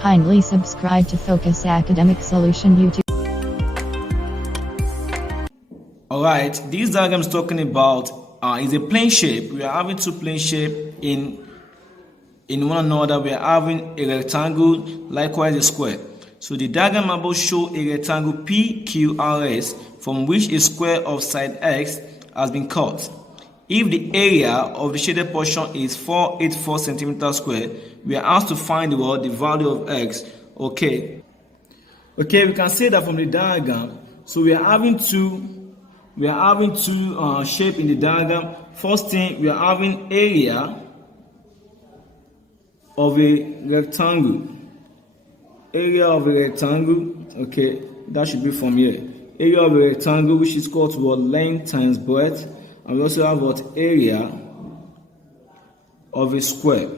Kindly subscribe to Focus Academic Solution YouTube. Alright, this diagram is talking about is a plane shape. We are having two plane shape in one another. We are having a rectangle, likewise a square. So the diagram above shows a rectangle PQRS from which a square of side X has been cut. If the area of the shaded portion is 484 centimeters square, we are asked to find the value of X. Okay, we can say that from the diagram. So we are having two shape in the diagram. First thing, we are having area of a rectangle. Area of a rectangle, okay, that should be from here. Area of a rectangle, which is called what? Length times breadth. And we also have what? Area of a square.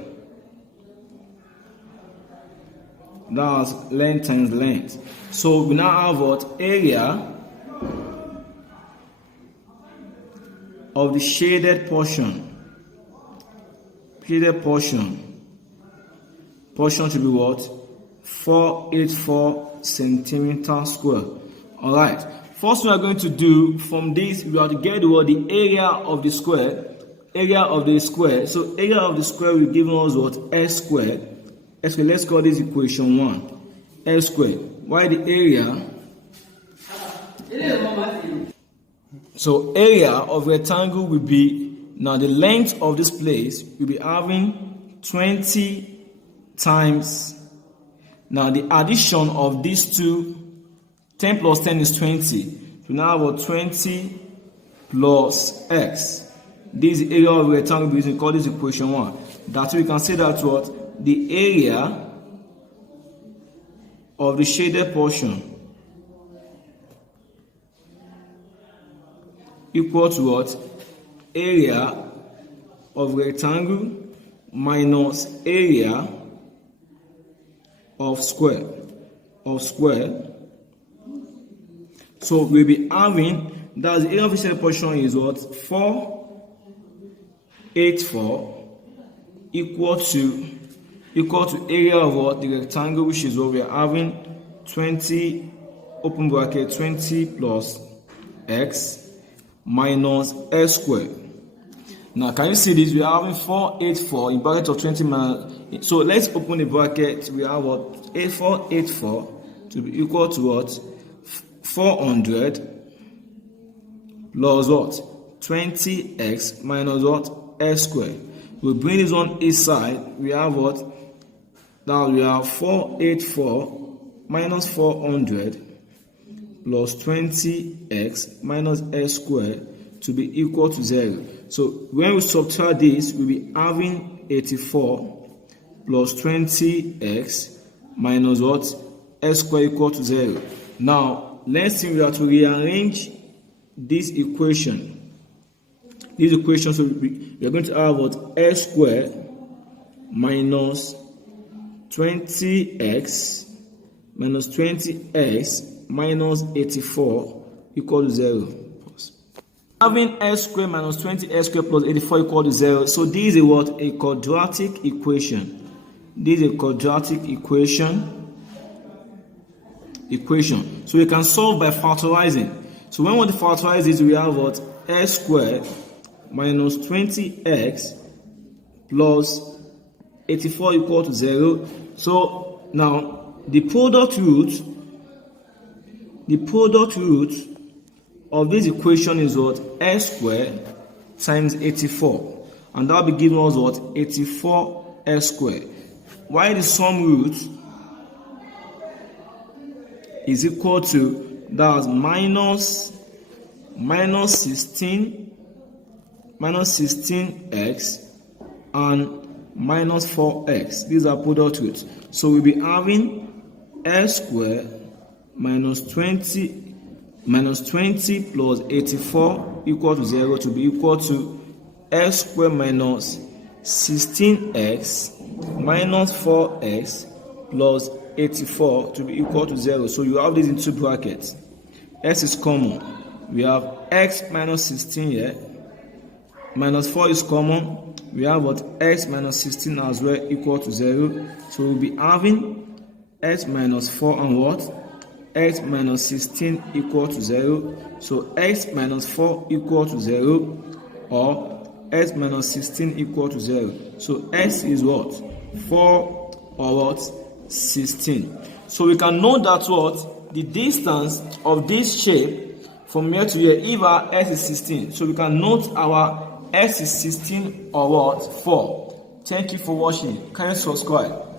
That's length times length. So we now have what? Area of the shaded portion. Shaded portion. Portion should be what? 484 centimeters square. Alright. First we are going to do from this, we are to get the area of the square. Area of the square. So area of the square will give us what? S squared. S squared. Let's call this equation 1. S squared. Why the area? So area of rectangle will be, now the length of this place will be having 20 times, now the addition of these two, 10 plus 10 is 20. So now about 20 plus X. This area of rectangle, we call this equation 1. That we can say that what? The area of the shaded portion equal to what? Area of rectangle minus area of square. So we'll be having, that's the area of the shaded portion is what? 484 equal to area of what? The rectangle, which is what we are having 20 open bracket 20 plus X minus S squared. Now can you see this? We are having 484 in bracket of 20 minus. So let's open the bracket. We have what? 484 to be equal to what? 400 plus what? 20x minus what? S squared. We bring this on each side. We have what? Now we have 484 minus 400 plus 20x minus S squared to be equal to 0. So when we subtract this, we'll be having 84 plus 20x minus what? S squared equal to 0. Now let's see, we have to rearrange this equation. So we are going to have what? S squared minus 20x minus 20x minus 84 equal to 0. Having S squared minus 20x squared plus 84 equal to 0. So this is what? A quadratic equation. This is a quadratic equation. So we can solve by factorizing. So when we factorize this, we have what? S squared minus 20x plus 84 equal to 0. So now the product root of this equation is what? S squared times 84, and that will be giving us what? 84 S squared. While the sum root is equal to, that's minus 16x and minus 4x. These are product roots. So we'll be having S squared minus 20 plus 84 equal to 0 to be equal to S squared minus 16x minus 4x plus 84 to be equal to 0. So you have this in two brackets. S is common. We have x minus 16 here. Minus 4 is common. We have what? X minus 16 as well equal to 0. So we'll be having x minus 4 and what? X minus 16 equal to 0. So x minus 4 equal to 0, or x minus 16 equal to 0. So x is what? 4 or what? 16. So we can know that what? The distance of this shape from here to here, if our x is 16. So we can note our x is 16 or what? 4. Thank you for watching. Can you subscribe?